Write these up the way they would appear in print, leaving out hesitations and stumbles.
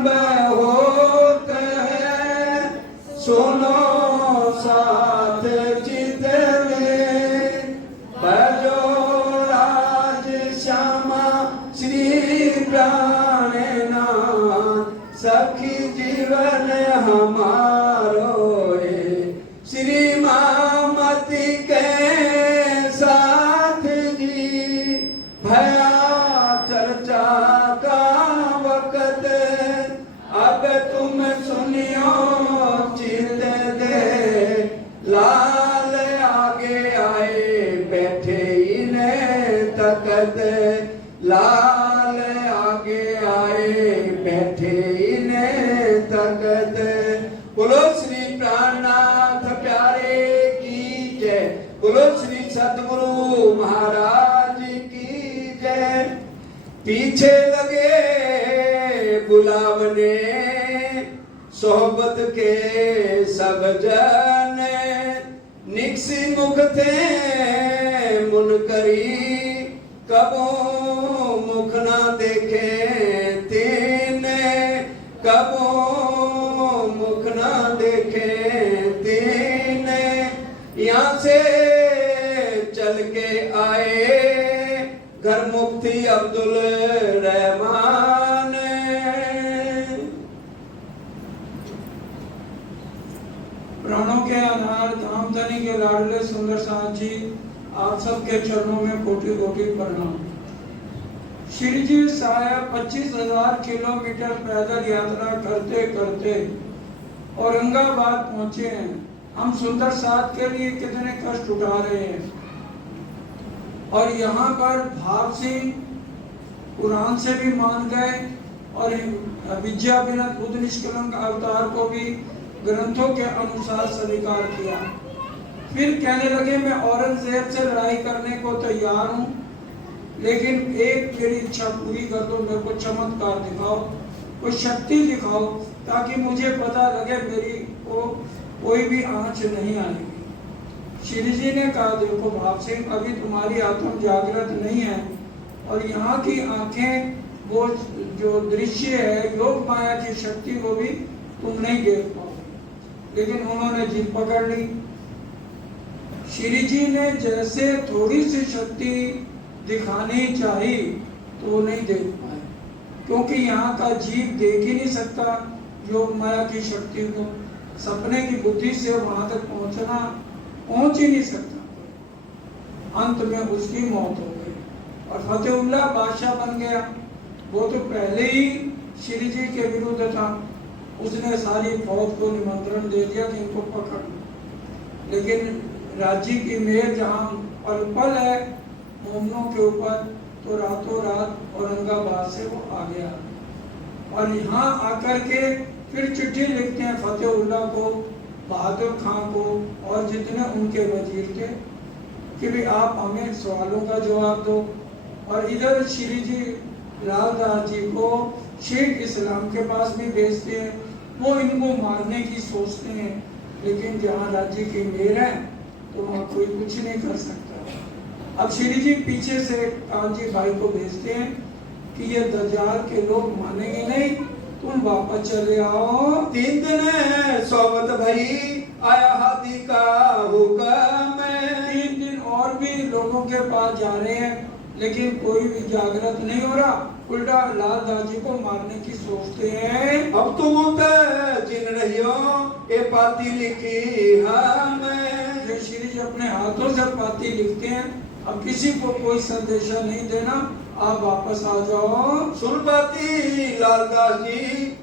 आरंभ होत है, सुनो साथ चित में, भजो राज श्यामा श्री प्राणनाथ, सखी जीवन हमारो है, श्री मामती के साथ जी, भया चर्चा का वक्त, अब तुम सुनियो चित दे, लाल आगे आए बैठे इन्हें तकत, लाल आगे आए बैठे इन्हें तकत। बोलो श्री प्राणनाथ प्यारे की जय, बोलो श्री सतगुरु महाराज की जय। पीछे लगे बुलावने सोहबत के सब जन, निक्सी मुख थे मुनकरी, कबो मुख ना देखे तेने, कबो मुख ना देखे तेने। यहाँ से चल के आए घर मुफ्ती अब्दुल रहमान। प्राणों के आधार धामधनी के लाडले सुंदर साथ जी, आप सबके चरणों में कोटि कोटि प्रणाम। श्री जी साहब 25,000 किलोमीटर पैदल यात्रा करते करते औरंगाबाद पहुंचे हैं। हम सुंदर साथ के लिए कितने कष्ट उठा रहे हैं, और यहाँ पर भाव सिंह कुरान से भी मान गए और विद्या बिना बुद्ध निष्कलंक अवतार को भी ग्रंथों के अनुसार स्वीकार किया। फिर कहने लगे मैं औरंगजेब से लड़ाई करने को तैयार हूँ, लेकिन एक मेरी इच्छा पूरी कर दो, मेरे को चमत्कार दिखाओ, कोई शक्ति दिखाओ, ताकि मुझे पता लगे मेरी को कोई भी आंच नहीं आएगी। श्री जी ने कहा देखो भाव सिंह, अभी तुम्हारी आत्म जागृत नहीं है, और यहाँ की आंखें वो जो दृश्य है योग माया की शक्ति को भी तुम नहीं देख पाओगे। लेकिन उन्होंने जिद पकड़ ली। श्री जी ने जैसे थोड़ी सी शक्ति दिखानी चाहिए तो वो नहीं देख पाए, क्योंकि यहाँ का जीव देख ही नहीं सकता योग माया की शक्ति को। सपने की बुद्धि से वहां तक पहुंच ही नहीं सकता। अंत में उसकी मौत हो गई और फतेहुल्लाह बादशाह बन गया। वो तो पहले ही श्री जी के विरुद्ध था, उसने सारी फौज को निमंत्रण दे दिया कि इनको पकड़ लो। लेकिन राज्य की मेहर जहाँ पल पल है मोमनों के ऊपर, तो रातों रात औरंगाबाद से वो आ गया और यहाँ आकर के फिर चिट्ठी लिखते हैं फतेहुल्लाह को, बहादुर खां को और जितने उनके वजीर थे कि भी आप हमें सवालों का जवाब दो। और इधर श्री जी लालदास जी को शेख इस्लाम के पास भी भेजते हैं, वो इनको मारने की सोचते हैं, लेकिन जहाँ राज्य की मेहर है तो वहाँ कोई कुछ नहीं कर सकता। अब श्री जी पीछे से कांजी भाई को भेजते हैं कि ये दज्जाल के लोग मानेंगे नहीं, तुम वापस चले आओ। 3 दिन सोबत भई आया हाथी का हुक्म। 3 दिन और भी लोगों के पास जा रहे हैं, लेकिन कोई भी जागृत नहीं हो रहा, उल्टा लालदास जी को मारने की सोचते हैं। अब तुम जिन रहियो ये पाती लिखी हम। श्री जी अपने हाथों से पाती लिखते हैं, अब किसी को कोई संदेशा नहीं देना, आप वापस आ जाओ। सुरपाती लालदास जी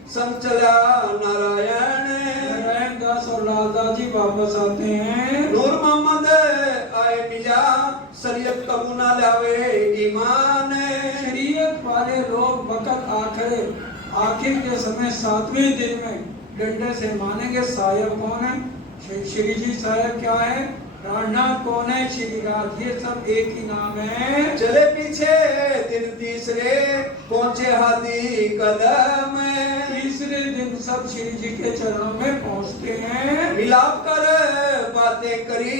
संग चला नारायण दास और लालदास जी वापस आते हैं। नूर मोहम्मद आए मिला शरीयत कबू ना लावे ईमान। शरीयत वाले लोग वक़्त आखिर के समय 7वें दिन में डंडे से मानेंगे। साहब कौन है? श्री जी साहब क्या है? प्राणनाथ कौन है? श्री राज, ये सब एक ही नाम है। चले पीछे दिन तीसरे पहुंचे हाथी कदम। तीसरे दिन सब श्री जी के चरणों में पहुंचते हैं। मिलाप कर बातें करी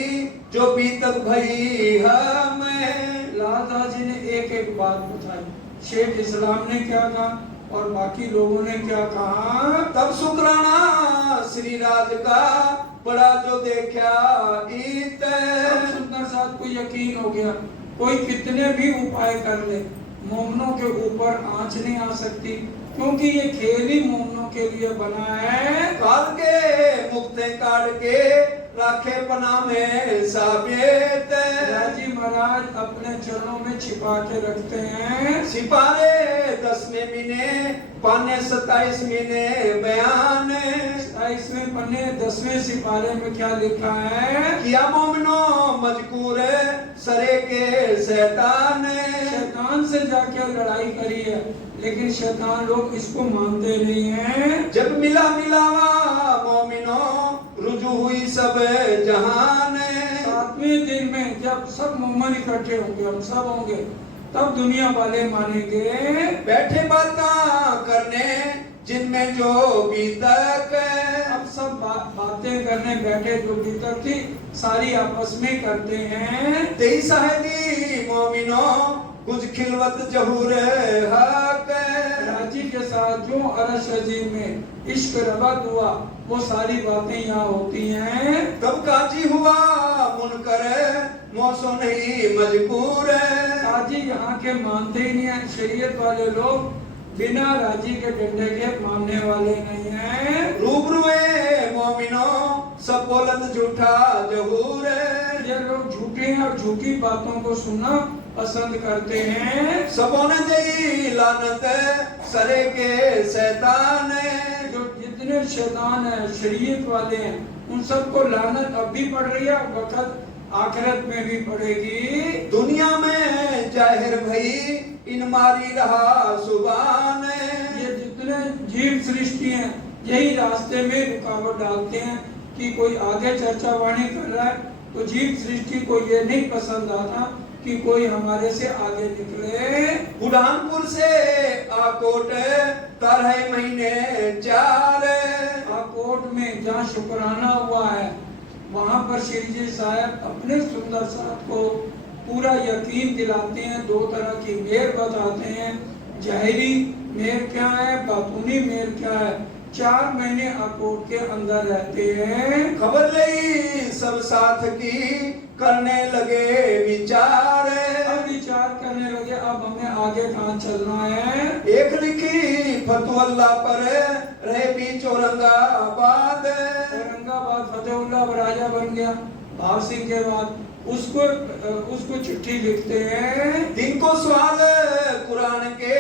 जो बीतक भई हम। लालदास जी ने एक एक बात बताई। शेख इस्लाम ने क्या कहा? और बाकी लोगों ने क्या कहा? तब शुक्राना श्री राज का बड़ा जो देखा इत। सब सुंदर साथ को यकीन हो गया, कोई कितने भी उपाय कर ले, मोमनों के ऊपर आंच नहीं आ सकती, क्योंकि ये खेल ही मोमनों के लिए बना है। काल के मुक्ते काट के राखे पना में साबित। राजी महाराज अपने चरणों में छिपा के रखते हैं। सिपारे 10वें महीने पाने 27 महीने बयान। 27वें पन्ने 10वें सिपारे में क्या लिखा है? किया मोमिनो मजकूर सरे के शैतान। शैतान से जाके लड़ाई करी है, लेकिन शैतान लोग इसको मानते नहीं हैं। जब मिला मिलावा मोमिनो रुजू हुई सब जहान। 7वें दिन में जब सब मोमन इकट्ठे होंगे, हम सब होंगे, तब दुनिया वाले मानेंगे। बैठे बातें करने जिनमें जो बीतक। अब सब बातें करने बैठे जो बीतक थी सारी आपस में करते हैं। तेई साहेदी मोमिनो कुछ खिलवत जहूर हक। राजी के साथ जो अरश अजीम में इश्क रबत हुआ वो सारी बातें यहाँ होती हैं। तब काजी हुआ मुनकर मौसो नहीं मजबूर। काजी यहाँ के मानते ही नहीं है, शरीयत वाले लोग बिना राजी के डंडे के मानने वाले नहीं हैं। रूबरूए मोमिनो सब बोलत झूठा जहूर। ये लोग झूठे और झूठी बातों को सुनना पसंद करते हैं। सबों ने दी लानत सरे के शैतान। जो जितने शैतान है शरीयत वाले हैं उन सबको लानत अब भी पड़ रही है, वक्त आखिरत में भी पड़ेगी। दुनिया में जाहिर भई इन मारी रहा सुबान। ये जितने जीव सृष्टि हैं यही रास्ते में रुकावट डालते हैं कि कोई आगे चर्चा वाणी कर रहा है तो जीव सृष्टि को ये नहीं पसंद आता कि कोई हमारे से आगे निकले। बुढ़ानपुर से आकोट 13 महीने 4। आकोट में जहाँ शुक्राना हुआ है वहाँ पर श्री जी साहब अपने सुंदर साथ को पूरा यकीन दिलाते हैं। 2 तरह की मेहर बताते हैं, जाहिरी मेहर क्या है, बातूनी मेहर क्या है। 4 महीने आकोट के अंदर रहते हैं। खबर ली सब साथ की करने लगे विचार। अब विचार करने लगे अब हमें आगे कहाँ चलना है। एक लिखी फतुअल्लाह पर रहे बीच औरंगाबाद। औरंगाबाद फतेहुल्लाह राजा बन गया भाव सिंह के बाद। उसको चिट्ठी लिखते हैं। दिन को सवाल कुरान के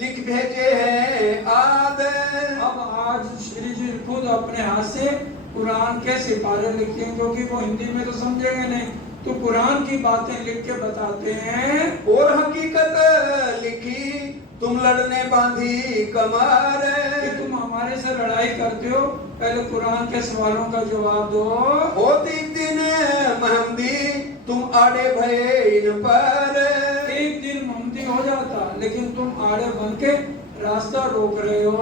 लिख भेजे हैं आद। अब आज श्री जी खुद अपने हाथ से कुरान के सिपारे लिखते हैं, क्योंकि वो हिंदी में तो समझेंगे नहीं, तो कुरान की बातें लिख के बताते हैं। और हकीकत लिखी तुम लड़ने बांधी कमर। कि तुम हमारे से लड़ाई करते हो, पहले कुरान के सवालों का जवाब दो। होती दिन महमदी तुम आड़े भये इन पर। एक दिन महमदी हो जाता लेकिन तुम आड़े बन के रास्ता रोक रहे हो।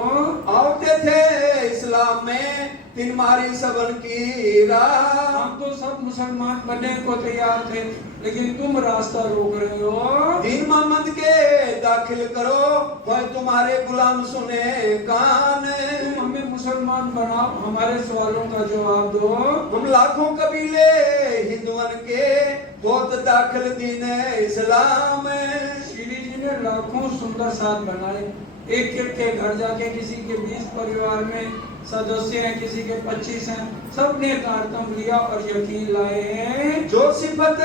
आवते थे इस्लाम में तीन मारी सबन की राह। हम तो सब मुसलमान बनने को तैयार थे लेकिन तुम रास्ता रोक रहे हो। दीन मोहम्मद के दाखिल करो वह तुम्हारे गुलाम सुने कान। तुम हमें मुसलमान बनाओ, हमारे सवालों का जवाब दो। हम लाखों कबीले हिंदुअन के बहुत दाखिल दीन इस्लाम। श्री जी ने लाखों सुंदर साथ बनाए। एक एक के घर जाके किसी के 20 परिवार में सदस्य हैं, किसी के 25 हैं, सबने तारतम लिया और यकीन लाए हैं। जो सिफत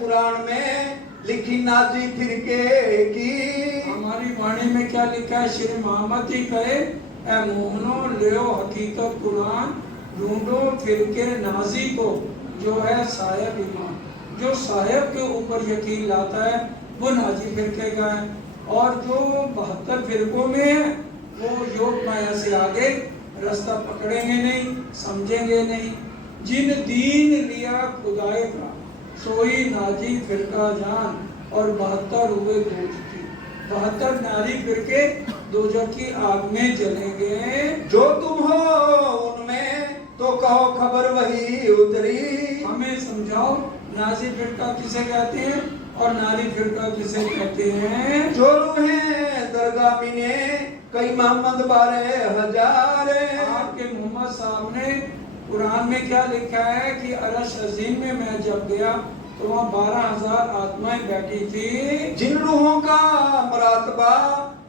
कुरान में लिखी नाजी फिरके की। हमारी वाणी में क्या लिखा है? श्री मोहम्मद ही कहे ऐ मोहनो लियो हकीकत कुरान, ढूंढो फिरके नाजी को जो है साहिब ईमान। जो साहिब के ऊपर यकीन लाता है वो नाजी फिरके का है, और जो 72 फिरकों में है वो योग माया से आगे रास्ता पकड़ेंगे नहीं, समझेंगे नहीं। जिन दीन लिया खुदाए का सोई नाजी फिरका जान, और 72 हुए दोस्ती। 72 नारी फिरके दोजख की आग में जलेंगे। जो तुम हो उनमें तो कहो खबर वही उतरी। हमें समझाओ नाजी फिरका किसे कहते हैं? और नारी फिरका जिसे कहते हैं। जो रूहें दरगाह मिने कई मोहम्मद 12,000। आपके मोहम्मद साहब ने कुरान में क्या लिखा है कि अरश अजीम में मैं जब गया तो वहाँ 12,000 आत्माएं बैठी थी। जिन रूहों का मरातबा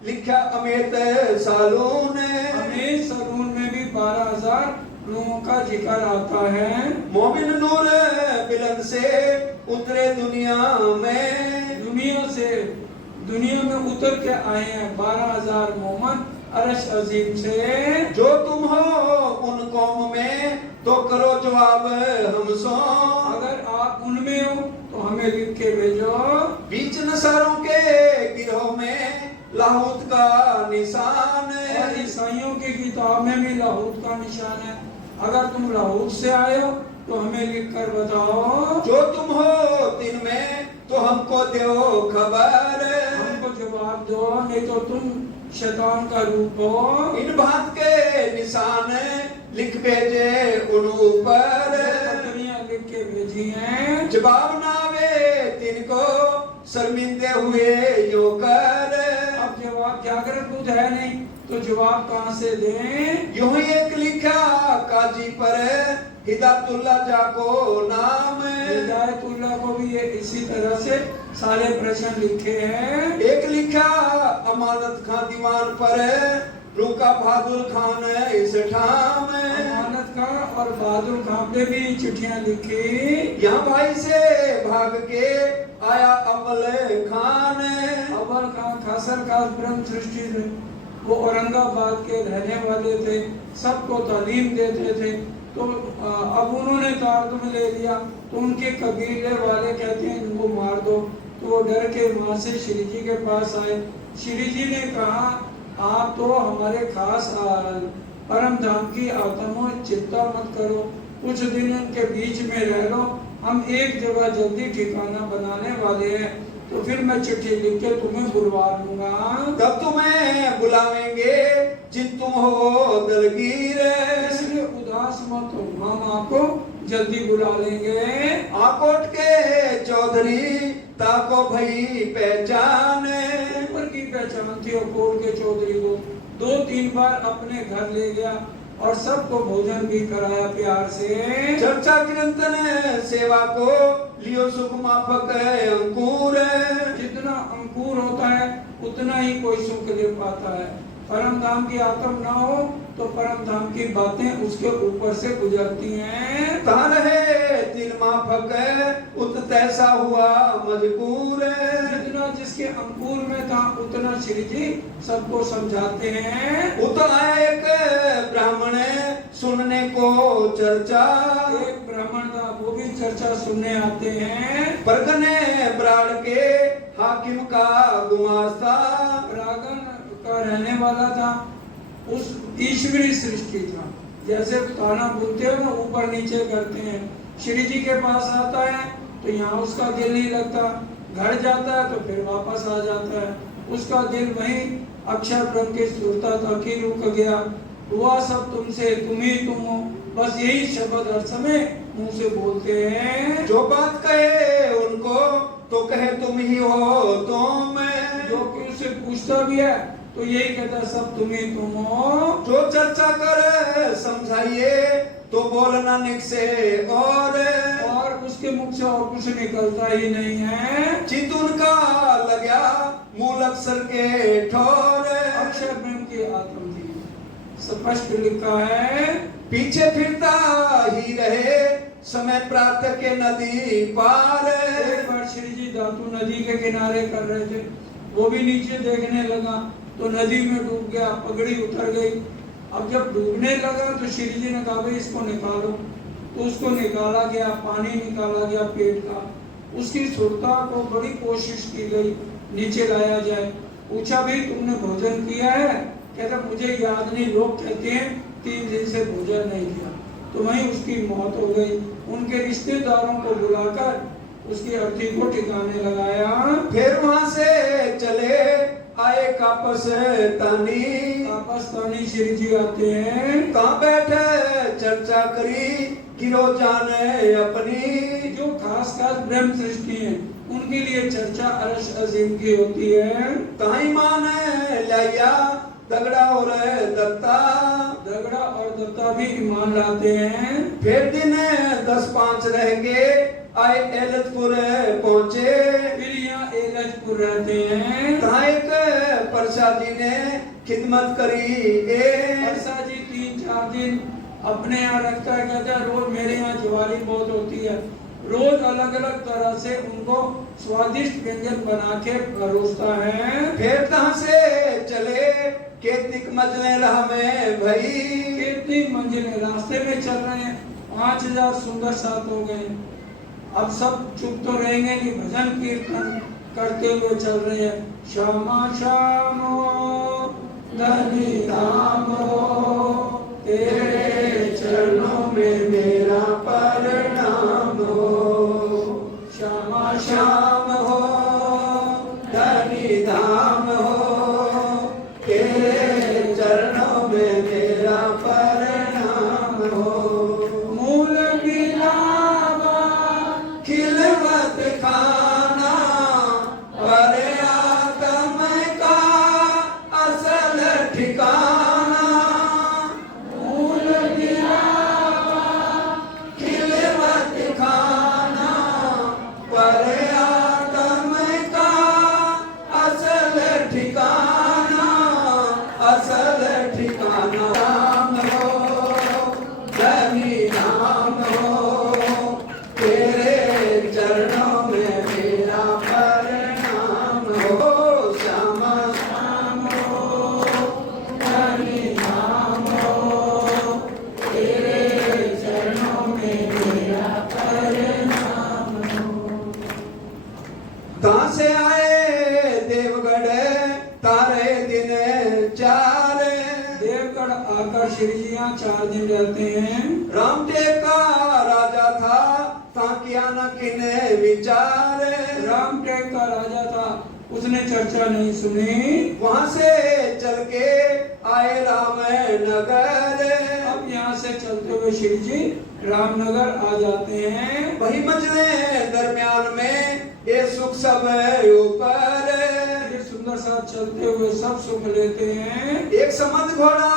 लिखा अमित सालून। अमीर सलून में भी 12,000 रूहों का जिक्र आता है। मोमिन नूर बिलन से उतरे दुनिया में। दुनिया में उतर के आए हैं 12,000 मोमन अरश अजीम से। जो तुम हो उन कौम में तो करो जवाब हमसो। अगर आप उनमें हो तो हमें लिख के भेजो। बीच नसारों के गिरोह में लाहौत का निशान। और ईसाइयों की किताब में भी लाहौत का निशान है। अगर तुम लाहौत से आए हो तो हमें लिख कर बताओ। जो तुम हो दिन में तो हमको दो खबर। हमको जवाब दो, नहीं तो तुम शैतान का रूप हो। इन बात के निशान लिख भेजे उन ऊपर। पत्नियां लिख के भेजी हैं। जवाब ना वे तिनको शर्मिंदे हुए यो कर। अब जवाब जागृत बुद्ध है नहीं तो जवाब कहाँ से दें। यूं ही एक लिखा काजी पर हिदायतुल्लाह जाको नाम। हिदायतुल्लाह को भी ये इसी तरह से सारे प्रश्न लिखे हैं। एक लिखा अमानत खान दीवान पर रुका बहादुर खान इस ठाम। अमानत खान और बहादुर खान पे भी चिट्ठियां लिखी। यहाँ भाई से भाग के आया अव्वल खान। अव्वल खान खासर खास ब्रह्म सृष्टि थे। वो औरंगाबाद के रहने वाले थे, सबको तालीम देते थे। तो अब उन्होंने तारतुम ले लिया तो उनके कबीले वाले कहते हैं इनको मार दो। तो वो डर के वहां से श्री जी के पास आए। श्री जी ने कहा आप तो हमारे खास परम धाम की आत्मा हो, चिंता मत करो, कुछ दिन उनके बीच में रह लो, हम एक जगह जल्दी ठिकाना बनाने वाले हैं। तो फिर मैं चिट्ठी लिख के तुम्हें बुलवा लूंगा। तब तुम्हें बुलावेंगे जिन तुम हो दलगीर। इसलिए उदास मत हो, हम आपको जल्दी बुला लेंगे। आकोट के चौधरी ताको भई पहचान। ऊपर की पहचान थी आकोट के चौधरी को। 2-3 बार अपने घर ले गया और सबको भोजन भी कराया प्यार से। चर्चा कीर्तन सेवा को लियो सुख माफक अंकुर। जितना अंकुर होता है उतना ही कोई सुख ले पाता है। परम धाम की आत्म ना हो तो परम धाम की बातें उसके ऊपर से गुजरती हैं। तान है दिल माफक उत तैसा हुआ मजबूर। जितना जिसके अंकुर में था उतना श्री जी सबको समझाते हैं। उत आया एक ब्राह्मण सुनने को चर्चा। एक ब्राह्मण था, वो भी चर्चा सुनने आते हैं। परगने ब्राड़ के हाकिम का गुमास्ता। प्रागन का रहने वाला था, उस ईश्वरी सृष्टि था। जैसे ताना बुनते हो ना, ऊपर नीचे करते हैं। श्री जी के पास आता है तो यहाँ उसका दिल नहीं लगता, घर जाता है तो फिर वापस आ जाता है। उसका दिल वहीं अक्षर ब्रह्म की सुरता तक ही रुक गया। हुआ सब तुमसे, तुम ही तुम हो, बस यही शब्द हर समय मुंह से बोलते हैं। जो बात कहे उनको तो कहे तुम ही हो तुम। जो कि उसे पूछता भी है तो यही कहता सब तुम ही तुम हो। जो चर्चा कर समझाइए तो बोलना निकसे और उसके मुख से और कुछ निकलता ही नहीं है। चित उनका लगा मूल अक्षर के ठोर। अक्षर ब्रह्म की आत्म थी, स्पष्ट लिखा है। पीछे फिरता ही रहे समय प्रातः के नदी पार। एक बार श्री जी धातु नदी के किनारे कर रहे थे, वो भी नीचे देखने लगा तो नदी में डूब गया, पगड़ी उतर गई। अब जब डूबने लगा तो श्री जी ने कहा भाई इसको निकालो। तो उसको निकाला गया, पानी निकाला गया पेट का। उसकी सुरता को बड़ी कोशिश की गई नीचे लाया जाए। पूछा भाई तुमने भोजन किया है? कहता मुझे याद नहीं, लोग कहते हैं 3 दिन से भोजन नहीं किया। तो वहीं उसकी मौत हो गई। उनके रिश्तेदारों को बुलाकर उसकी अर्थी को ठिकाने लगाया। फिर वहां से चले आए कापस तानी श्री जी आते हैं। कहाँ बैठे चर्चा करी गिरो जाने अपनी। जो खास खास ब्रह्म सृष्टि है उनके लिए चर्चा अर्श अजीम की होती है। ताई मान लिया दगड़ा और दत्ता, दगड़ा और दत्ता भी ईमान लाते हैं। फिर दिन 10-5 रहेंगे, आए एलतपुर पहुंचे, फिर यहाँ एलचपुर रहते हैं। तहाँ एक परसा जी ने खिदमत करी। परसा जी 3-4 दिन अपने यहाँ रखता है, कहता है रोज मेरे यहाँ ज्वारी बहुत होती है, रोज अलग अलग तरह से उनको स्वादिष्ट व्यंजन बना के परोसता है। फिर तहाँ से चले केतिक मजले राह में भाई, कितनी मंजिलें रास्ते में चल रहे हैं, 5000 सुंदर साथ हो गए। अब सब चुप तो रहेंगे नहीं, भजन कीर्तन करते हुए चल रहे हैं। श्यामा श्यामो धनी रामो, तेरे चरणों में मेरा प्रणाम हो। श्यामा श्याम हो धनी धाम हो, तेरे चरणों में मेरा प्रणाम हो। मूल मिलावा खिलवत खाना पर आत्म का असल ठिकाना, मूल मिलावा खिलवत खाना पर आत्म का असल ठिकाना, असल ठिकाना। राम हो धनी नाम हो, तेरे चरणों में मेरा प्रणाम हो। श्यामा श्याम हो हरि नाम हो, तेरे चरणों में मेरा प्रणाम हो। तहाँ से आए देवगढ़, तारे दिन 4, देवगढ़ आकर श्री जी यहाँ 4 दिन रहते हैं। रामदेव का राजा था, ताकिया न किने विचार। रामटेक का राजा था, उसने चर्चा नहीं सुनी। वहाँ से चल के आए रामनगर, अब यहाँ से चलते हुए श्री जी रामनगर आ जाते हैं। वही मजले दरमियान में ये सुख सब ऊपर। ये सुंदर साथ चलते हुए सब सुख लेते हैं। एक समझ घोड़ा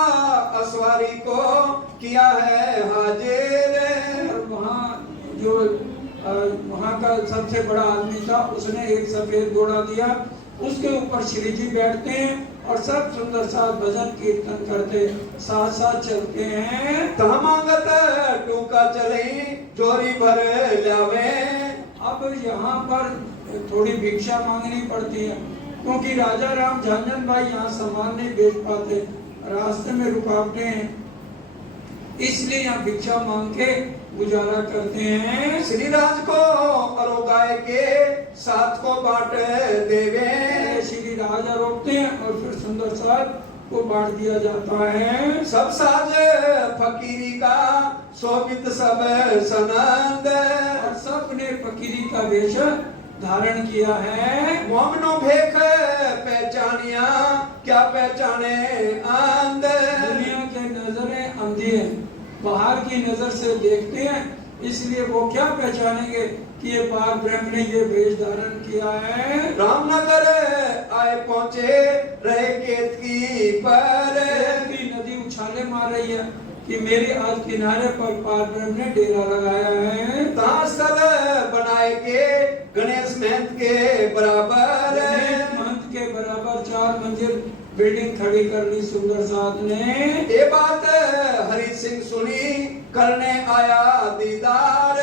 असवारी को किया है हाजिर, और वहाँ जो वहाँ का सबसे बड़ा आदमी था, उसने एक सफेद घोड़ा दिया, उसके ऊपर श्री जी बैठते हैं और सब सुंदर साथ भजन कीर्तन करते साथ साथ चलते हैं। तहाँ मांगत टूका चले चोरी भर लावे। अब यहाँ पर थोड़ी भिक्षा मांगनी पड़ती है, क्योंकि राजा राम झांझन भाई यहाँ सामान नहीं बेच पाते, रास्ते में रुकावटें हैं, इसलिए यहाँ भिक्षा मांग के गुजारा करते हैं। श्री राज को अरोगाय के साथ को बांट देवे। श्री राजा रोकते हैं और फिर सुंदर साथ को बांट दिया जाता है। सब साज फकीरी का शोभित सब सनंद, और सबने फकीरी का वेश धारण किया है। मोमनो भेख पहचानिया क्या पहचाने अंध। दुनिया के नजरें अंधी हैं, बाहर की नजर से देखते हैं, इसलिए वो क्या पहचानेंगे कि ये पाक ब्रह्म ने ये वेश धारण किया है। रामनगर आए पहुंचे रहे केतकी पर। केतकी नदी उछाले मार रही है कि मेरे आज किनारे पर पाक ब्रह्म ने डेरा लगाया है। स्थल बनाए के गणेश महंत के बराबर। गणेश महंत के बराबर 4 मंजिल बिल्डिंग खड़ी कर ली सुंदर साथ ने। ये बात हरि सिंह सुनी करने आया दीदार।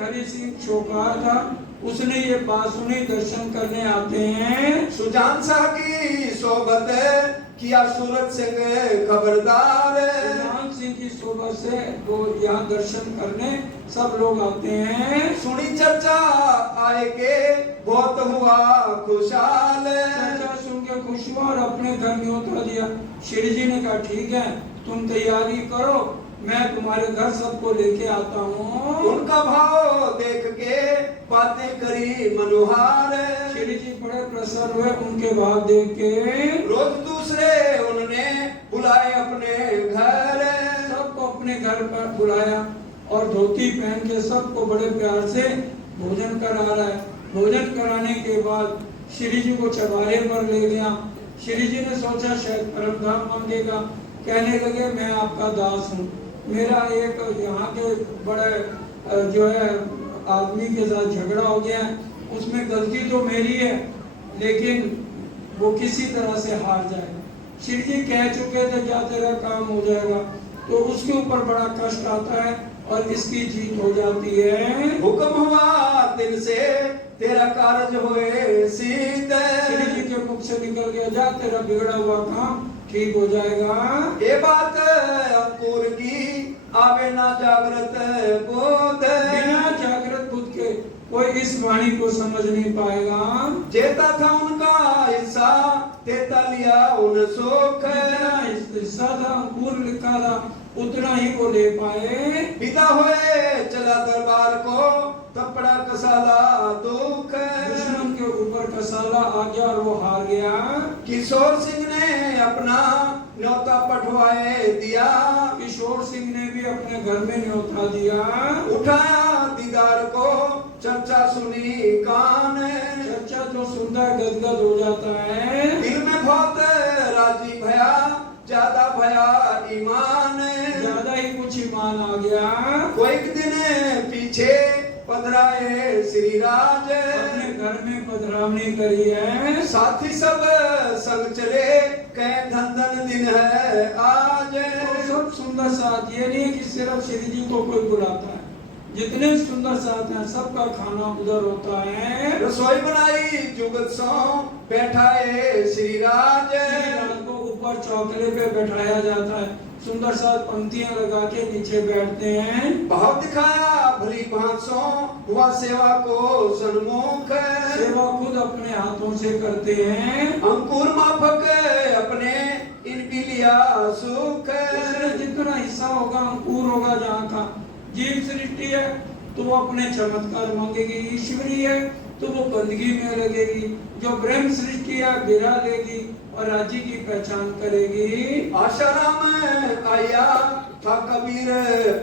हरि सिंह चौकार था, उसने ये बात सुनी, दर्शन करने आते हैं। सुजान शाह की सोबत किया सूरत सिंह खबरदार। सुजान सिंह की सोबत से वो यहाँ दर्शन करने सब लोग आते हैं। सुनी चर्चा आए के बहुत हुआ खुशहाल। चर्चा सुन के खुश हुआ और अपने घर में उतर दिया। श्री जी ने कहा ठीक है, तुम तैयारी करो, मैं तुम्हारे घर सबको लेके आता हूँ। उनका भाव देख के बातें करी मनोहार। श्री जी बड़े प्रसन्न हुए उनके भाव देख के। रोज दूसरे उन्होंने बुलाए अपने घर। सबको अपने घर पर बुलाया और धोती पहन के सबको बड़े प्यार से भोजन करा रहा है। भोजन कराने के बाद श्री जी को चबारे पर ले गया। श्री जी ने सोचा शायद परम धाम मांगेगा। कहने लगे मैं आपका दास हूँ, मेरा एक यहाँ के बड़े जो है आदमी के साथ झगड़ा हो गया है, उसमें गलती तो मेरी है, लेकिन वो किसी तरह से हार जाए। श्री जी कह चुके थे क्या तेरा काम हो जाएगा, तो उसके ऊपर बड़ा कष्ट आता है और इसकी जीत हो जाती है। हुक्म हुआ दिल से तेरा कार्य होए सीध। श्री जी के मुख से निकल गया जा तेरा बिगड़ा हुआ काम ठीक हो जाएगा। ये बात अंकुर की आवे ना जागृत बोध। बिना जागृत बुद्ध के कोई इस वाणी को समझ नहीं पाएगा। जेता था उनका हिस्सा तेता लिया उन सुख। जितना हिस्सा था अंकुर लिखा था उतना ही वो ले पाए। पिता हुए चला दरबार को तब पड़ा कसाला दुख। दुश्मन के ऊपर कसाला आ गया और वो हार गया। किशोर सिंह ने अपना न्योता पठवाए दिया। किशोर सिंह ने भी अपने घर में न्योता दिया। उठाया दीदार को चर्चा सुनी कान। चर्चा जो सुनता है गदगद हो जाता है। दिल में बहुत राजी भया ज्यादा भया ईमान। ज्यादा ही कुछ ईमान आ गया। कोई दिन पीछे पधराए श्री राज। अपने घर में पधरावनी करी है। साथी सब संग चले कह धन धन दिन है आज। तो सब सुंदर साथ, ये नहीं कि सिर्फ श्री जी को कोई बुलाता है, जितने सुंदर साथ हैं सबका खाना उधर होता है। रसोई बनाई जुगत सो बैठाए श्री राज। श्री राज को ऊपर चौकले पे बैठाया जाता है, सुंदर साथ पंक्तियां लगा के नीचे बैठते हैं। भाव दिखाया भली भांसों हुआ सेवा को सन्मुख। सेवा खुद अपने हाथों से करते हैं। अंकुर माफक अपने इनकी लिया सुख। उसमें जितना हिस्सा होगा अंकुर होगा, जहाँ का जीव सृष्टि है तो वो अपने चमत्कार मांगेगी, ईश्वरी है तो वो बंदगी में लगेगी, जो ब्रह्म सृष्टि है गिरा लेगी और राज्य की पहचान करेगी। आशाराम आया था कबीर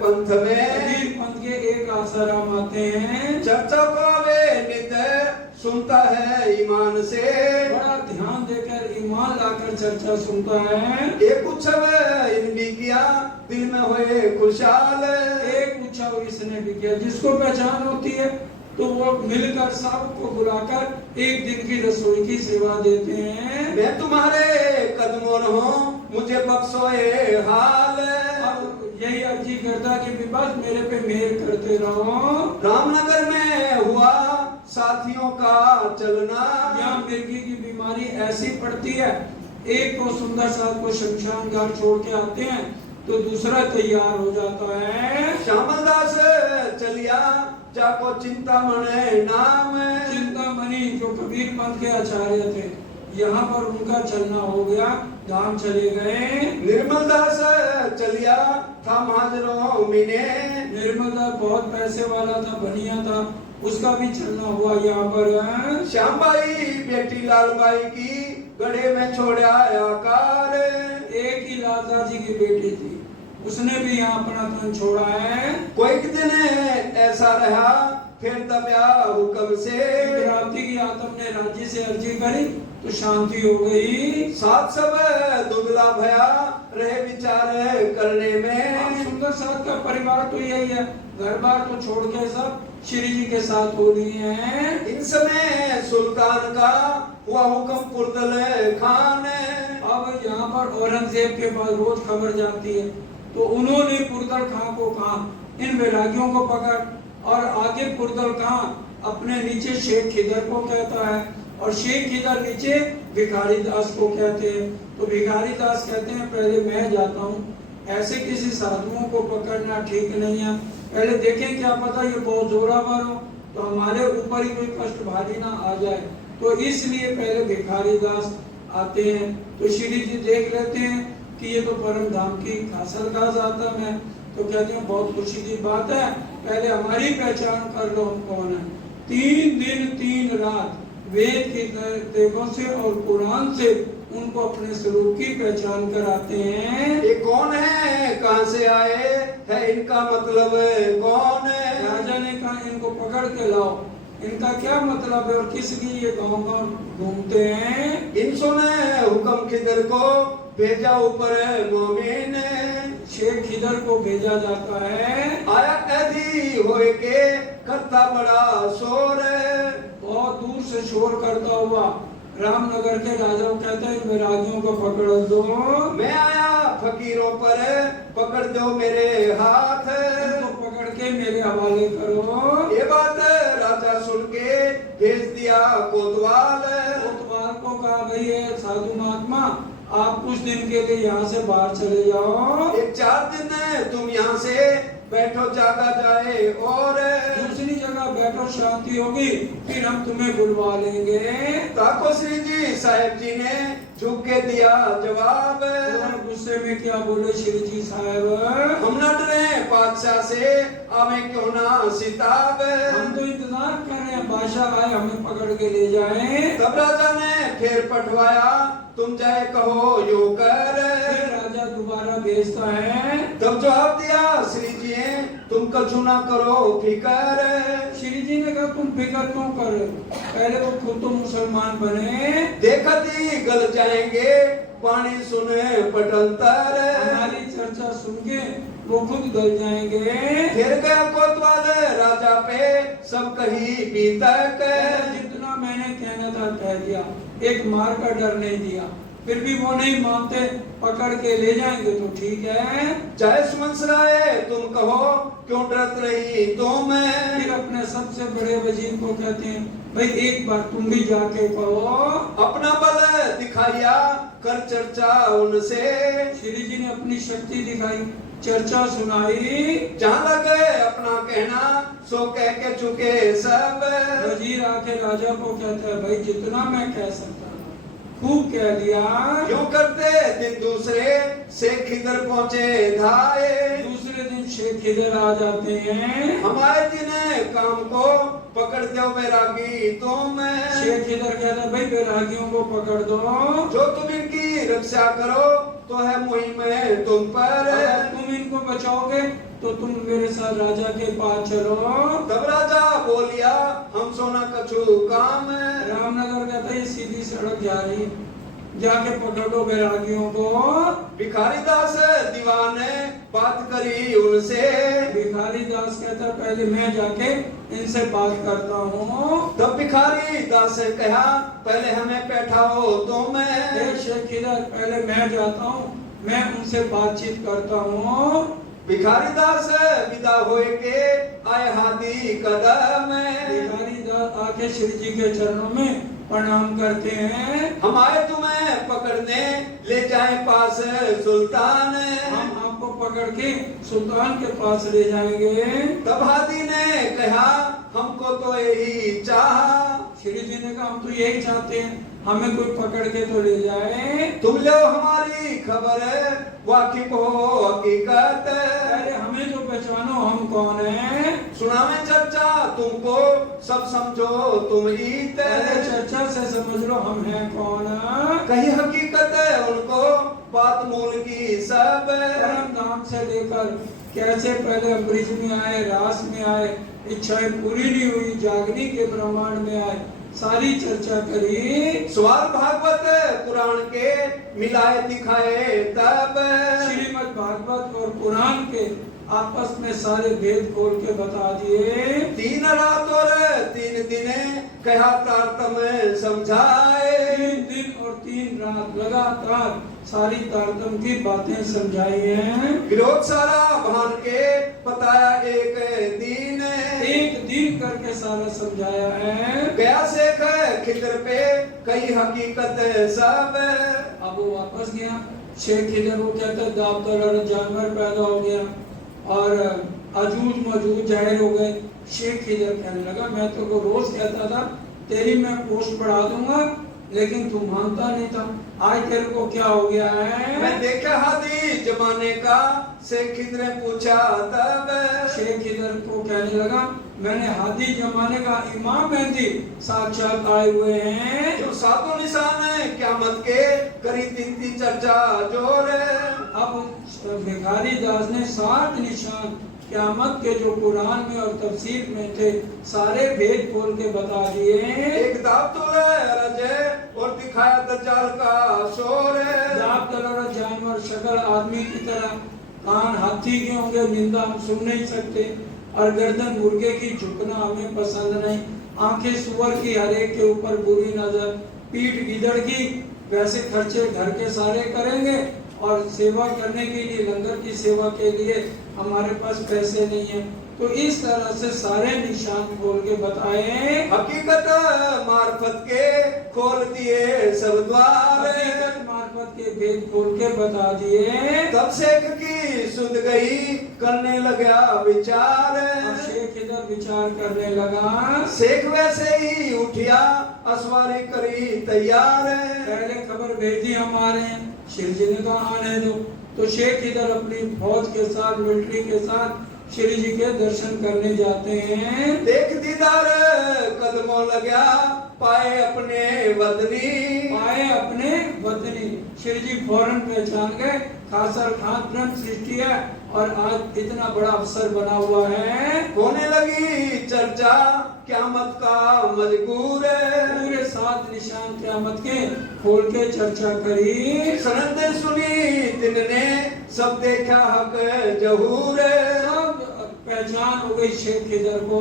पंथ में। कबीर पंथ के एक आसाराम आते हैं। चर्चा को वे नित सुनता है ईमान से। बड़ा ध्यान देकर ईमान लाकर चर्चा सुनता है। एक उत्सव इनकी किया दिल में हुए खुशहाल। एक उत्सव इसने भी किया, जिसको पहचान होती है तो वो मिलकर सबको बुलाकर एक दिन की रसोई की सेवा देते हैं। मैं तुम्हारे कदमों हूँ मुझे बख्शोए हाल। अब यही अर्जी करता कि बस मेरे पे मेहर करते रहो। रामनगर में हुआ साथियों का चलना। यहाँ मिर्गी की बीमारी ऐसी पड़ती है, एक को सुंदर साथ को शमशान घाट छोड़ के आते हैं तो दूसरा तैयार हो जाता है। श्यामल दास चलिया जाको चिंतामणि नाम। चिंतामणि जो कबीर पंथ के आचार्य थे, यहाँ पर उनका चलना हो गया, धाम चले गए। निर्मल दास चलिया था महाजरों मिने। निर्मल दास बहुत पैसे वाला था, बनिया था, उसका भी चलना हुआ यहाँ पर। श्याम बाई बेटी लाल बाई की गढ़े में छोड़ा आकार। एक ही लालदा जी की बेटी थी, उसने भी यहाँ अपना तन छोड़ा है। कोई दिन ऐसा रहा फिर दबया हुक्म से। क्रांति की आत्म ने राज्य से अर्जी करी तो शांति हो गई। साथ सब दुबला भया रहे विचार करने में। सुंदर साथ का परिवार तो यही है, घर बार तो छोड़ के सब श्री जी के साथ हो रही है। इन समय सुल्तान का हुआ हुक्म पुरदल खान। अब यहाँ पर औरंगजेब के पास रोज खबर जाती है तो उन्होंने पुरदल खां को कहा इन वैरागियों को पकड़, और आगे पुरदल खां अपने नीचे शेख खिदर को कहता है और शेख खिदर नीचे भिखारी दास को कहते हैं। तो भिखारी दास कहते हैं पहले मैं जाता हूँ, ऐसे किसी साधुओं को पकड़ना ठीक नहीं है, पहले देखें क्या पता ये बहुत जोरावर हो तो हमारे ऊपर ही कोई कष्ट भारी ना आ जाए। तो इसलिए पहले भिखारी दास आते हैं तो श्री जी देख लेते हैं कि ये तो परम धाम की खासल खास आता है, तो कहते हैं बहुत खुशी की बात है, पहले हमारी पहचान कर लो हम कौन है। 3 दिन 3 रात वेद की देखों से और कुरान से उनको अपने स्वरूप की पहचान कराते हैं। ये कौन है, कहां से आए है, इनका मतलब कौन है। राजा ने कहा इनको पकड़ के लाओ, इनका क्या मतलब है और किस लिए ये गांव-गांव घूमते हैं? इंसो ने हुक्म खिदर को भेजा ऊपर मोमिन, शेख खिदर को भेजा जाता है। आया ऐधी होए के करता बड़ा शोर, बहुत दूर से शोर करता हुआ रामनगर के राजा कहते हैं वैरागियों को पकड़ दो। मैं आया फकीरों पर पकड़ दो मेरे हाथ, इनको पकड़ के मेरे हवाले करो। ये बात राजा सुन के भेज दिया कोतवाल, कोतवाल को कहा भाई ये साधु महात्मा आप कुछ दिन के लिए यहाँ से बाहर चले जाओ। एक 4 दिन तुम यहाँ से बैठो जागा जाए और दूसरी जगह बैठो शांति होगी फिर हम तुम्हें बुलवा लेंगे। ताको श्री जी साहब जी ने झुक के दिया जवाब, और गुस्से में क्या बोले श्री जी साहब? हम न डरे बादशाह से आवे क्यों ना सिताब, हम तो इंतजार कर रहे हैं बादशाह आए हमें पकड़ के ले जाए। तब राजा ने फिर पठवाया तुम जाए कहो यो कर, फिर राजा दोबारा भेजता है। तब जवाब दिया श्री जी तुम कछु ना करो फिकर, श्री जी ने कहा तुम फिक्र क्यों कर रहे हो? पहले वो खुद तो मुसलमान बने। देखत ही गल जाएंगे पानी सुने पटंतर, हमारी चर्चा सुन के वो खुद गल जाएंगे। फिर गया कोतवाल राजा पे सब कही बीतक, जितना मैंने कहना था कह दिया, एक मार का डर नहीं दिया। फिर भी वो नहीं मानते, पकड़ के ले जाएंगे तो ठीक है। चाहे सुमनसराय तुम कहो क्यों डरत रही तुम, फिर अपने सबसे बड़े वजीर को कहते हैं भाई एक बार तुम भी जाके कहो। अपना बल दिखाया कर चर्चा उनसे, श्री जी ने अपनी शक्ति दिखाई, चर्चा सुनाई। जहाँ लगे अपना कहना सो कह के चुके सब, वजीर आके राजा को कहता है भाई जितना मैं कह सकता था खूब कह दिया। यूं करते दिन दूसरे से खिदर पहुँचे धाए, दूसरे दिन शेख खिदर आ जाते हैं। हमारे दिन काम को पकड़ दो वैरागी तुम, शेख खिदर कहता है भाई वैरागियों को पकड़ दो। जो तुम इनकी रक्षा करो तो है मुहिम तुम पर, अगर तुम इनको बचाओगे तो तुम मेरे साथ राजा के पास चलो। तब राजा बोलिया हम सोना कछु काम, रामनगर कहता है सीधी सड़क जा रही, जाके पकड़ो वैरागियों को। भिखारी दास दीवाने बात करी उनसे, भिखारी दास कहता है पहले मैं जाके इनसे बात करता हूँ। तब भिखारी दास ने कहा पहले हमें बैठाओ तुम, शेख खिदर पहले मैं जाता हूँ, मैं उनसे बातचीत करता हूँ। भिखारी दास विदा होए के आए हाथी कदम, भिखारी दास आके श्री जी के चरणों में प्रणाम करते हैं। हम आए तुम्हें पकड़ने ले जाए पास सुल्तान, हम आपको पकड़ के सुल्तान के पास ले जाएंगे। तब हाथी ने कहा हमको तो यही चाहा, श्री जी ने कहा हम तो यही चाहते हैं हमें कोई पकड़ के तो ले जाए। तुम लो हमारी खबर वाकिफ हो हकीकत, अरे हमें जो पहचानो हम कौन है। सुनावे चर्चा तुमको सब समझो तुम ईत, पहले चर्चा से समझ लो हम हैं कौन। कही हकीकत उनको बात मूल की सब, परम धाम से लेकर कैसे पहले अम्बरीश में आए, रास में आए, इच्छाएं पूरी नहीं हुई, जागनी के ब्रह्मांड में आए, सारी चर्चा करी। सवाल भागवत पुराण के मिलाए दिखाए तब, श्रीमद् भागवत और पुराण के आपस में सारे भेद खोल के बता दिए। 3 रात और 3 दिन कहा तारतम्य समझाए, 3 दिन और 3 रात लगातार सारी तारतम्य की बातें समझाई हैं। विरोध सारा भान के बताया एक दिन करके सारा समझाया है। गया शेख खिदर पे कई हकीकत सब, अब वो वापस गया। शेख खिदर वो कहता दाबदार जानवर पैदा हो गया और अजूज मौजूद जाहिर हो गए। शेख खिदर कहने लगा मैं तो को रोज कहता था तेरी मैं पोस्ट बढ़ा दूंगा लेकिन तू मानता नहीं था, आज तेरे को क्या हो गया है। मैं देखा हादी जमाने का, शेख खिदर ने पूछा तब, शेख खिदर को कहने लगा मैंने हादी जमाने का इमाम मेहदी साक्षात आए हुए हैं, जो सातों निशान है क़यामत के करी 3 चर्चा जोर। अब भिखारी दास ने 7 निशान क़यामत के जो कुरान में और तफसीर में थे सारे भेद खोल के बता दिए। एक दाबतुल रज और दिखाया दज्जाल का शोर। दाबतुल और जानवर शक्ल आदमी की तरह, कान हाथी के होंगे, निंदा हम सुन नहीं सकते, और गर्दन मुर्गे की झुकना हमें पसंद नहीं, आंखें सुअर की हर एक के ऊपर बुरी नजर, पीठ गिदड़ की, वैसे खर्चे घर के सारे करेंगे और सेवा करने के लिए, लंगर की सेवा के लिए हमारे पास पैसे नहीं है। तो इस तरह से सारे निशान खोल के बताए। हकीकत मार्फत के खोल दिए सब द्वार। हकीकत मार्फत के भेद खोल के बता दिए। तब शेख की सुध गई करने लगा विचार। अब शेख इधर विचार करने लगा। शेख वैसे ही उठिया असवारी करी तैयार। पहले खबर भेजी हमारे श्री जी ने कहा आने दो, तो शेख इधर अपनी फौज के साथ, मिलिट्री के साथ श्री जी के दर्शन करने जाते हैं। देख दीदार कदमों लगा पाए अपने वतनी। पाए अपने वतनी, श्री जी फौरन पहचान गए खासर खान ब्रह्म सृष्टि है और आज इतना बड़ा अवसर बना हुआ है। होने लगी चर्चा क़यामत का मजबूर है। पूरे 7 निशान क़यामत के खोल के चर्चा करी। सनद सुनी तिनने सब देखा हक जहूर। सब पहचान हो गई शेख इधर को।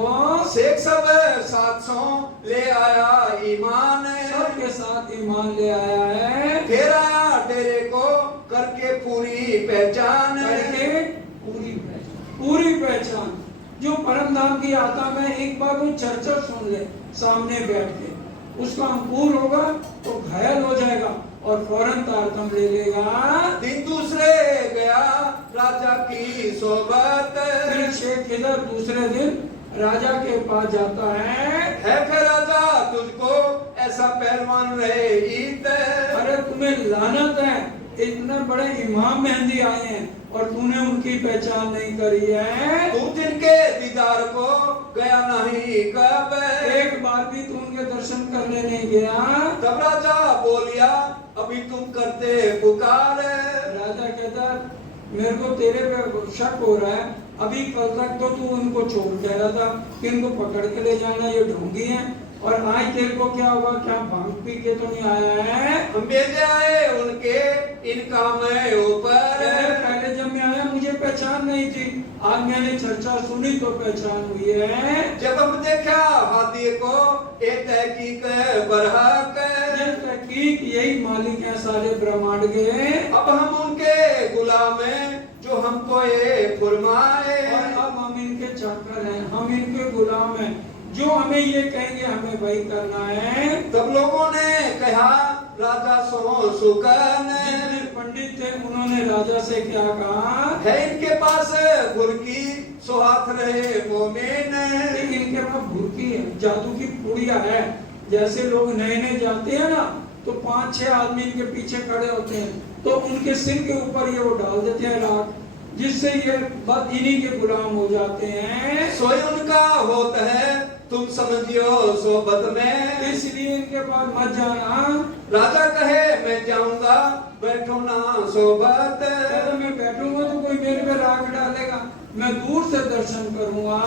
शेख सब 700 ले आया ईमान। सबके साथ ईमान ले आया है। फिर आया डेरे को करके पूरी पहचान। करके पूरी पहचान। जो परम धाम की आता में एक बार वो चर्चा सुन ले सामने बैठ के, उसका अंकुर होगा तो घायल हो जाएगा और फौरन तारतम ले लेगा। दिन दूसरे गया राजा की सोबत। फिर शेख इधर दूसरे दिन राजा के पास जाता है फिर राजा तुझको ऐसा पहलवान रहे ईद। अरे तुम्हें लानत है, इतने बड़े इमाम मेहंदी आए हैं और तूने उनकी पहचान नहीं करी है। तू जिनके दीदार को गया नहीं कब। एक बार भी तू उनके दर्शन करने नहीं गया। तब राजा बोलिया अभी तुम करते पुकार। राजा कहता मेरे को तेरे पे शक हो रहा है, अभी कल तक तो तू उनको चोर कह रहा था कि इनको पकड़ के ले जाना, ये ढोंगी हैं, और आज तेरे को क्या हुआ, क्या भांग पी के तो नहीं आया है। हम भेजे आए उनके इनका मैं ऊपर। पहले जब मैं आया मुझे पहचान नहीं थी, आज मैंने चर्चा सुनी तो पहचान हुई है। जब हम देखा हाथी को एक तहकीक बरहक। तहकीक यही मालिक है सारे ब्रह्मांड के। अब हम उनके गुलाम हैं जो हमको ये फरमाए। और अब हम इनके चाकर हैं, हम इनके गुलाम हैं, जो हमें ये कहेंगे हमें वही करना है। तब लोगों ने कहा राजा सो सुकन। जितने पंडित थे उन्होंने राजा से क्या कहा है इनके पास गुरकी सो हाथ रहे मोमिन। इनके पास भूखी है, जादू की पुड़िया है। जैसे लोग नए नए जाते हैं ना तो 5-6 आदमी इनके पीछे खड़े होते हैं, तो उनके सिर के ऊपर ये वो डाल देते हैं राख, जिससे ये बस इन्हीं के गुलाम हो जाते हैं। सोई उनका होता है तुम समझियो सोबत में। इसलिए इनके पास मत जाना। राजा कहे मैं जाऊंगा बैठो ना सोबत। मैं बैठूंगा तो कोई मेरे पे राख डालेगा, मैं दूर से दर्शन करूंगा,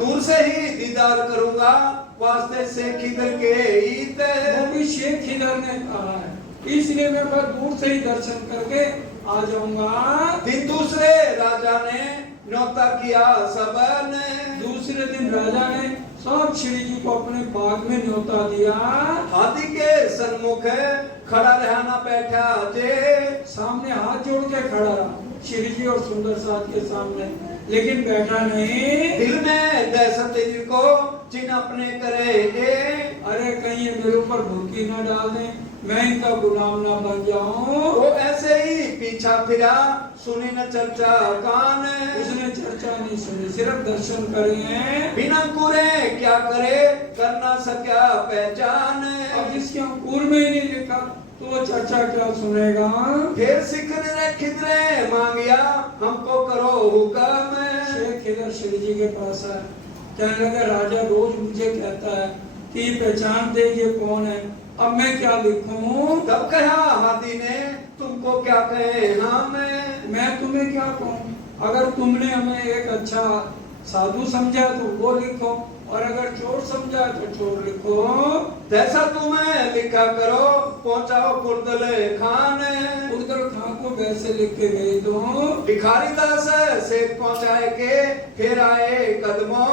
दूर से ही दीदार करूंगा वास्ते से खिदर के ईद। वो भी शेख खिदर ने कहा है, इसलिए मैं बस दूर से ही दर्शन करके आ जाऊंगा। दिन दूसरे राजा ने न्योता किया सबन। दूसरे दिन राजा ने सब श्री जी को अपने बाग में न्योता दिया। हाथी के सन्मुख खड़ा रहना बैठा जे। सामने हाथ जोड़ के खड़ा रहा श्री जी और सुंदर साथ के सामने, लेकिन बैठा नहीं। दिल में दहशत जिनको चिन्ह अपने करेंगे। अरे कहीं ये मेरे ऊपर भूखी ना डाल दें, मैं इनका गुलाम ना बन जाऊं। वो ऐसे ही पीछा फिरा सुनी न चर्चा कान। उसने चर्चा नहीं सुनी, सिर्फ दर्शन करे। बिना अंकुरे क्या करे कर ना सका पहचान। अब जिसके अंकुर में ही नहीं लिखा तो वो चर्चा क्या सुनेगा। फिर सिखने खिदरे मांगिया हमको करो हुक्म। शेख इधर श्री जी के पास है, कहने लगा राजा रोज मुझे कहता है कि पहचान दे ये कौन है, अब मैं क्या लिखूं। तब कहा हाथी ने तुमको क्या कहे हम। मैं तुम्हें क्या कहूँ, अगर तुमने हमें एक अच्छा साधु समझा तो वो लिखो, और अगर चोर समझा तो चोर लिखो। तैसा तुम्हें लिखा करो, पहुंचाओ पुर्दल खान। पुर्दल खान को वैसे लिख के भेज दो। भिखारी दास से पहुंचाए के फिर आए कदमों।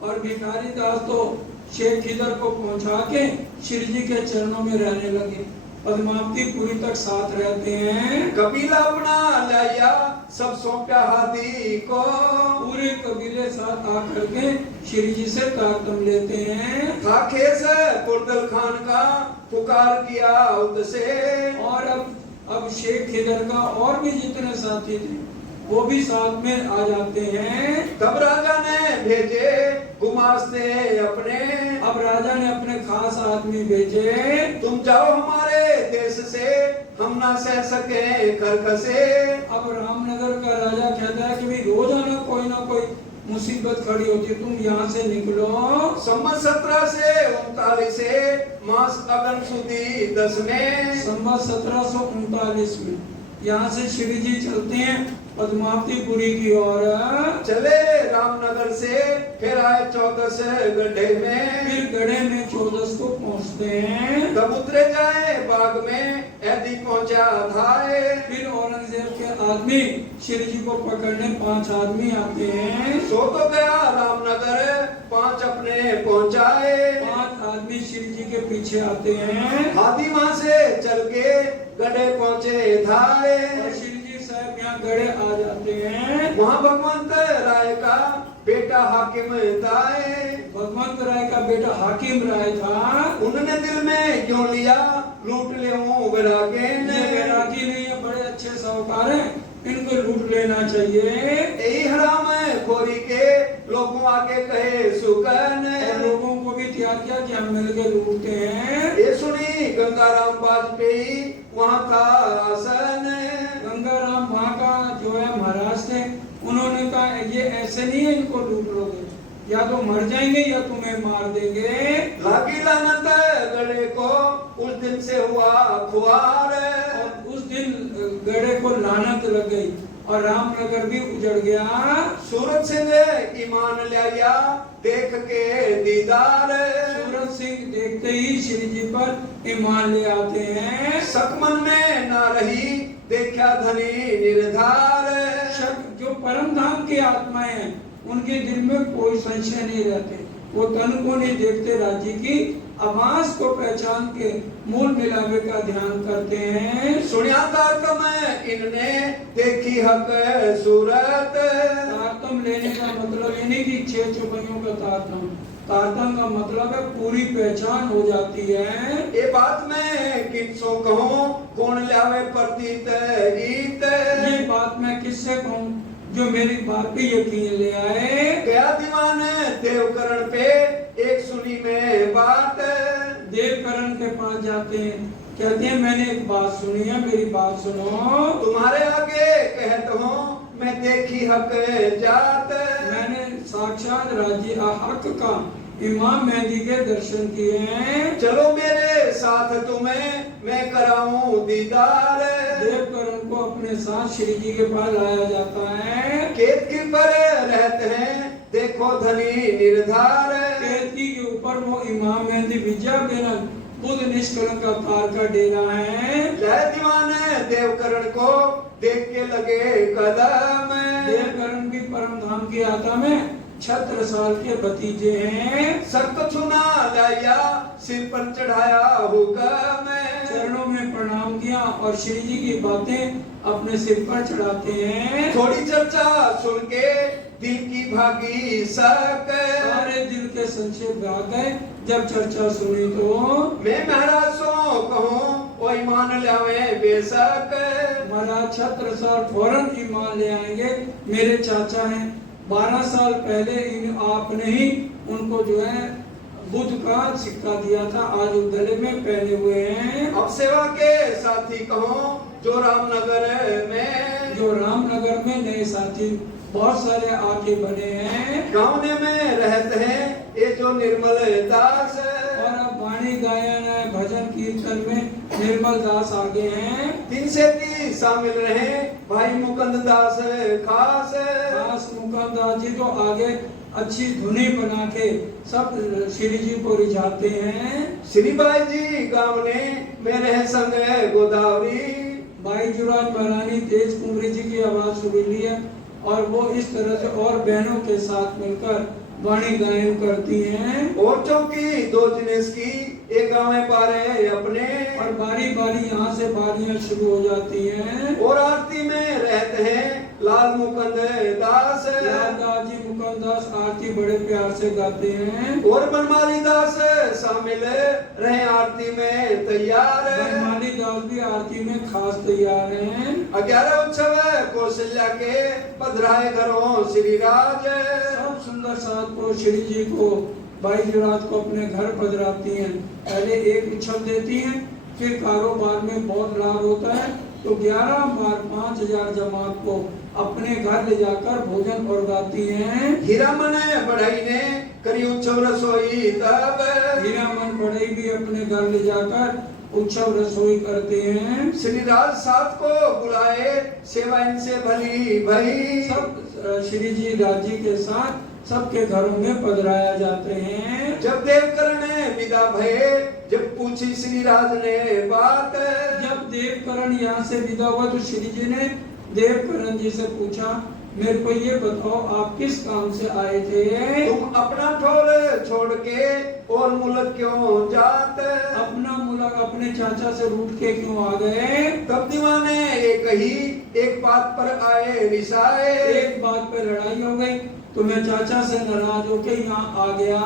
और भिखारी दास तो शेख खिदर को पहुंचा के श्री जी के चरणों में रहने लगे, पद्मावतीपुरी तक साथ रहते हैं। कबीला अपना लाया सब सौंपा हाथी को। पूरे कबीले साथ आकर के श्री जी से तारतम लेते हैं। था खेस पुर्दल खान का पुकार किया उदसे। और अब शेख खिदर का और भी जितने साथी थे वो भी साथ में आ जाते हैं। तब राजा ने भेजे गुमास्ते अपने। अब राजा ने अपने खास आदमी भेजे। तुम जाओ हमारे देश से, हम ना सह सके करकसे। अब रामनगर का राजा कहता है कि भाई रोजाना कोई ना कोई मुसीबत खड़ी होती है, तुम यहाँ से निकलो। संवत 17 से 39 मास अगन सुदी 10 में। संवत 1739 में यहाँ से श्री जी चलते हैं पद्मावतीपुरी की ओर। चले रामनगर से फिर आए 14 गड्ढे में। फिर गड्ढे में 14 को पहुँचते हैं। तब उतरे जाए बाग में, ऐदी पहुंचा धाए। फिर औरंगजेब के आदमी श्री जी को पकड़ने 5 आदमी आते हैं। सो तो गया रामनगर, 5 अपने पहुंचाए। 5 आदमी श्री जी के पीछे आते हैं। हाथी वहां से चल के गड्ढे पहुंचे धाए। और श्री जी साहब यहाँ गड्ढे आ जाते हैं। वहाँ भगवंत राय का बेटा हाकिम ताए। भगवंत राय का बेटा हाकिम राय था। उन्होंने दिल में क्यों लिया लूट ले वैरागी ने। ये वैरागी नहीं है, बड़े अच्छे साहूकार हैं, इनको लूट लेना चाहिए। यही हराम खोरी के लोगों आगे कहे सुकन। और लोगों को भी तैयार किया कि हम मिलकर लूटते हैं। ये सुनी गंगाराम वाजपेयी वहाँ था आसन। गंगाराम वहाँ का जो है महाराज थे, उन्होंने कहा ये ऐसे नहीं है, इनको लूट लोगे, या तो मर जाएंगे या तुम्हें मार देंगे। लागी लानत गड़े को उस दिन से हुआ खुआर। और उस दिन गड़े को लानत लग गई और रामनगर भी उजड़ गया। सूरत सिंह ईमान लिया देख के दीदार। सूरत सिंह देखते ही श्री जी पर ईमान ले आते हैं। सकमन में ना रही देखा धनी निर्धार। शक जो परम धाम की आत्माएं हैं उनके दिल में कोई संशय नहीं रहते, वो तन को नहीं देखते, राज्य की आवाज को पहचान के मूल मिलावे का ध्यान करते हैं। सुनिया तारतम इनने देखी हक सूरत। तारतम लेने का मतलब ये नहीं कि 6 चौपाइयों का तारतम, तारतम का मतलब है पूरी पहचान हो जाती है। ये बात मैं किसो कहूँ कौन लावे प्रतीत ईत। ये बात मैं किससे कहूँ जो मेरी बात पे यकीन ले आए। गया दीवान देवकरण पे एक सुनी में बात। देवकरण के पास जाते हैं, कहते हैं मैंने एक बात सुनी है, मेरी बात सुनो। तुम्हारे आगे कहत हूँ मैं देखी हक जात। मैंने साक्षात राज्य हक का इमाम मेहदी के दर्शन किए हैं। चलो मेरे साथ तुम्हें मैं कराऊं दीदार। देवकरण को अपने साथ श्री जी के पास लाया जाता है। केतकी पर रहते हैं देखो धनी निर्धार। केतकी के ऊपर वो इमाम मेहदी विजय बेनन बुद्ध निष्कलंक अवतार का डेरा है। लय दीवान देवकरण को देख के लगे कदम। देवकरण भी परम धाम की आत्मा में छत्रसाल के भतीजे हैं। सख्त छुना लाया सिर पर चढ़ाया हुक्म। चरणों में प्रणाम किया और श्री जी की बातें अपने सिर पर चढ़ाते हैं। थोड़ी चर्चा सुन के दिल की भागी सक। सारे दिल के संशय भाग गए जब चर्चा सुनी तो। मैं महाराज सो कहूँ वो ईमान लावे बेशक। महाराज छत्रसाल फौरन ईमान ले आएंगे, मेरे चाचा हैं, 12 साल पहले आपने ही उनको जो है बुद्ध का सिक्का दिया था, आज वो गले में पहने हुए हैं। अब सेवा के साथी कहो जो रामनगर में नए साथी बहुत सारे आके बने हैं। गाँव में रहते हैं ये जो निर्मल दास। और अब वाणी गायन भजन कीर्तन में निर्मल दास आगे हैं। 3 से 30 शामिल रहे भाई मुकुंद दास खास। दास मुकुंद दास जी तो आगे अच्छी धुनी बना के सब श्री जी को रिझाते हैं। श्री बाई जी गावने मेरे संग गोदावरी। भाई जुराज महारानी तेज कुंवरी जी की आवाज सुरीली है और वो इस तरह से और बहनों के साथ मिलकर वाणी गायन करती हैं। और चौकी 2 जिनेस की एक गाँव में पारे अपने। और बारी बारी यहाँ से बारियां शुरू हो जाती हैं। और आरती में रहते हैं लाल मुकुंद दास। लाल दास जी मुकुंद दास आरती बड़े प्यार से गाते हैं। और बनमाली दास शामिल रहे आरती में तैयार। बनमाली दास भी आरती में खास तैयार हैं। 11 उत्सव कौशल्या के पधराए घरों श्री राज। सब सुंदर साथ को श्री जी को भाई जुराज को अपने घर पधराती हैं। पहले एक उत्सव देती हैं, फिर कारोबार में बहुत लाभ होता है तो 11 बार 5000 जमात को अपने घर ले जाकर भोजन करवाती हैं। हीरामन बढ़ई ने करी उत्सव रसोई तब। हीरामन बढ़ई भी अपने घर ले जाकर उत्सव रसोई करते हैं। श्री राज साथ को बुलाए सेवा इनसे भली भई। सब श्री जी राजी के साथ सबके घरों में पधराया जाते हैं। जब देवकरण विदा भये जब पूछी श्री राज ने बात। जब देवकरण यहाँ से विदा हुआ तो श्री जी ने देवकरण जी से पूछा, मेरे को ये बताओ आप किस काम से आए थे? तुम अपना ठोर छोड़ के और मुल्क क्यों जात? अपना मुल्क अपने चाचा से रूठ के क्यों आ गए? तब दीवाने एक बात पर आए रिसाए। एक बात पे लड़ाई हो गई तो मैं चाचा से नाराज होके यहाँ आ गया।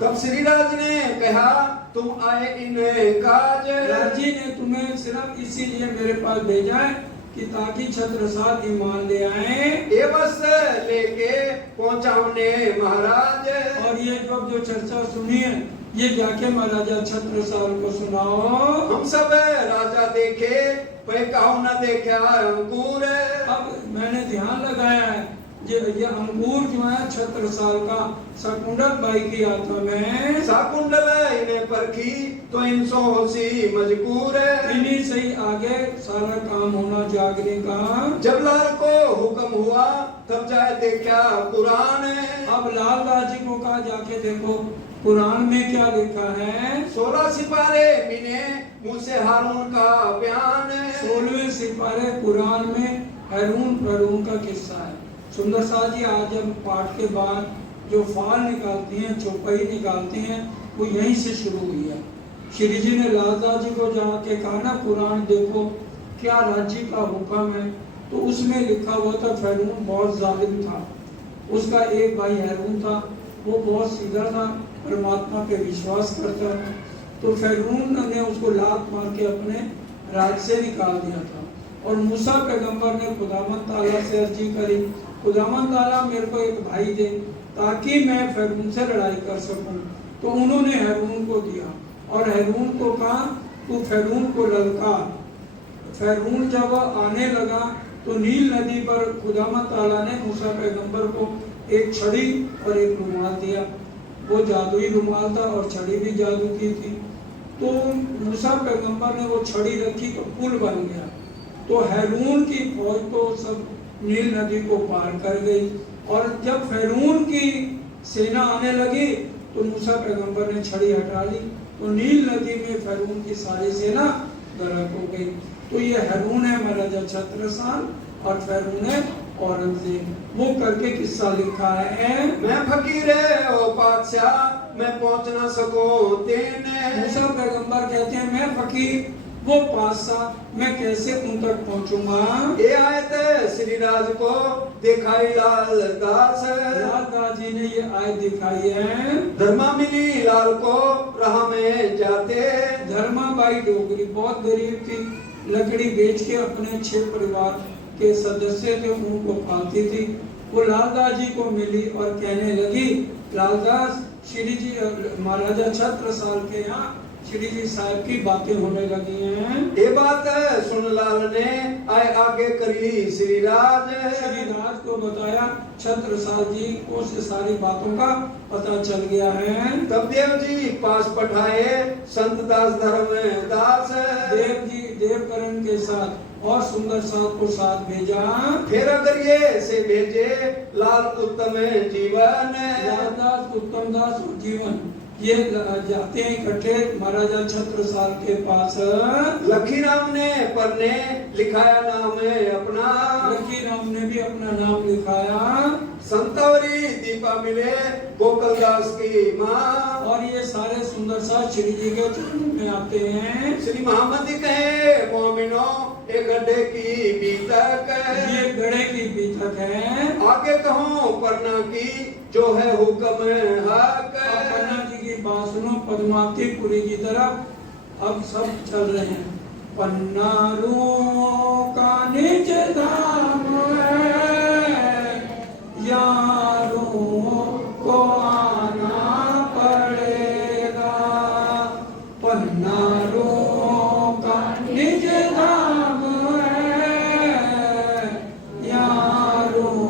तब श्री राज ने कहा तुम आए इन काज। राजी ने तुम्हें सिर्फ इसीलिए मेरे पास भेजा है कि ताकि छत्रसाल ईमान ले आए। ये बस लेके पहुंचाने महाराज। और ये जो चर्चा सुनी है ये जाके महाराजा छत्रसाल को सुनाओ। हम सब राजा देखे पे कहो न देखा अंकुर। अब मैंने ध्यान लगाया है ये अंकुर जो है छत्रसाल का शकुंडल बाई की आत्मा में। शकुंडल इन्हें परखी तो इनसो होशी मजबूर है। इन्हीं से ही आगे सारा काम होना जागने का। जब लाल को हुक्म हुआ तब जाए देखा कुरान। अब लाल दास जी को कहा जाके देखो कुरान में क्या लिखा है। 16 सिपारे मिने मुँह से हारून का बयान। 16वें सिपारे कुरान में हारून का किस्सा है। सुंदर साह जी आज हम पाठ के बाद जो फाल निकालते हैं चौपाई निकालते हैं वो यहीं से शुरू हुई है। श्री जी ने लाल दास जी को जाके कहा ना कुरान देखो क्या राज्य का हुक्म है तो उसमें लिखा हुआ था फैरून बहुत जालिम था। उसका एक भाई हारून था वो बहुत सीधा था परमात्मा पे विश्वास करता था तो फैरून ने उसको लात मार के अपने राज से निकाल दिया था। और मूसा पैगंबर ने खुदावंद ताला से अर्जी करी खुदावंद ताला मेरे को एक भाई दे ताकि मैं फैरून से लड़ाई कर सकूं। तो उन्होंने हारून को दिया और हारून को कहा तू फैरून को ललकार। फैरून जब आने लगा तो नील नदी पर खुदावंद ताला ने मूसा पैगंबर को एक छड़ी और एक रुमाल दिया। वो जादुई रुमाल था और छड़ी भी जादू की थी। तो मूसा पैगंबर ने वो छड़ी रखी तो पुल बन गया। तो हारून की फौज तो सब नील नदी को पार कर गई और जब फैरून की सेना आने लगी तो मूसा पैगंबर ने छड़ी हटा ली तो नील नदी में फैरून की सारी सेना गर्क हो गई। तो ये हारून है महाराजा छत्रसाल और फैरून है औरंगजेब। वो करके किस्सा लिखा है। मैं फकीर है ओ बादशाह मैं पहुंच ना सकूं तेने। मूसा पैगंबर कहते हैं मैं फकीर वो पादशाह मैं कैसे उन तक पहुंचूंगा। ये आयत श्री राज को दिखाई लाल दास। लाल दास जी ने ये आयत दिखाई है। धर्मा मिली लाल को राह में जाते। धर्मा बाई डोगरी बहुत गरीब थी लकड़ी बेच के अपने 6 परिवार के सदस्य थे उनको पालती थी। वो लालदास जी को मिली और कहने लगी लालदास श्री जी महाराजा छत्रसाल के यहाँ श्री जी साहब की बातें होने लगी हैं। ये बात सुन लाल ने आए आगे करी श्री राज। श्री राज को बताया, छत्रसाल जी को से सारी बातों का पता चल गया है। तब देव जी पास पठाए संत दास धर्म दास। देव जी देवकरण के साथ और सुंदर साथ को साथ भेजा। फिर अगर ये से भेजे लाल उत्तम जीवन। लालदास उत्तम दास और जीवन ये जाते हैं इकट्ठे महाराजा छत्रसाल के पास। लखीराम ने पन्ने लिखाया नाम अपना। लखीराम ने भी अपना नाम लिखाया। संतवरी दीपा मिले गोकुलदास की माँ। और ये सारे सुंदर सा श्री जी के चरणों में आते हैं। श्री मोहम्मद कहे मोमिनो एक गड्ढे की बीतक। ये गड़े की बीतक है। आगे कहूँ पन्ना की जो है हुक्म हक। पन्ना जी की बात सुनो, पद्मावतीपुरी की तरफ अब सब चल रहे हैं। पन्नारू का निज धाम है, यारों को आना पड़ेगा। पन्नारू का निज धाम है, यारों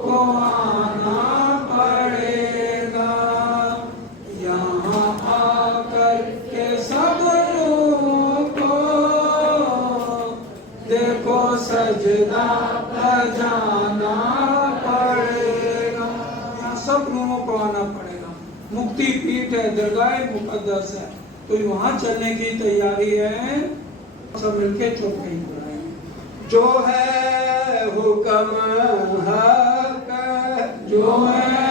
को आना पड़ेगा। यहाँ आकर के सब को देखो सजदा बजाना पड़ेगा। यहाँ सब लोगों को आना पड़ेगा। मुक्ति पीठ है, दरगाह मुकद्दस है, तो वहाँ चलने की तैयारी है। सब मिलके चौपाई कराएंगे। जो है हुक्म हक। जो है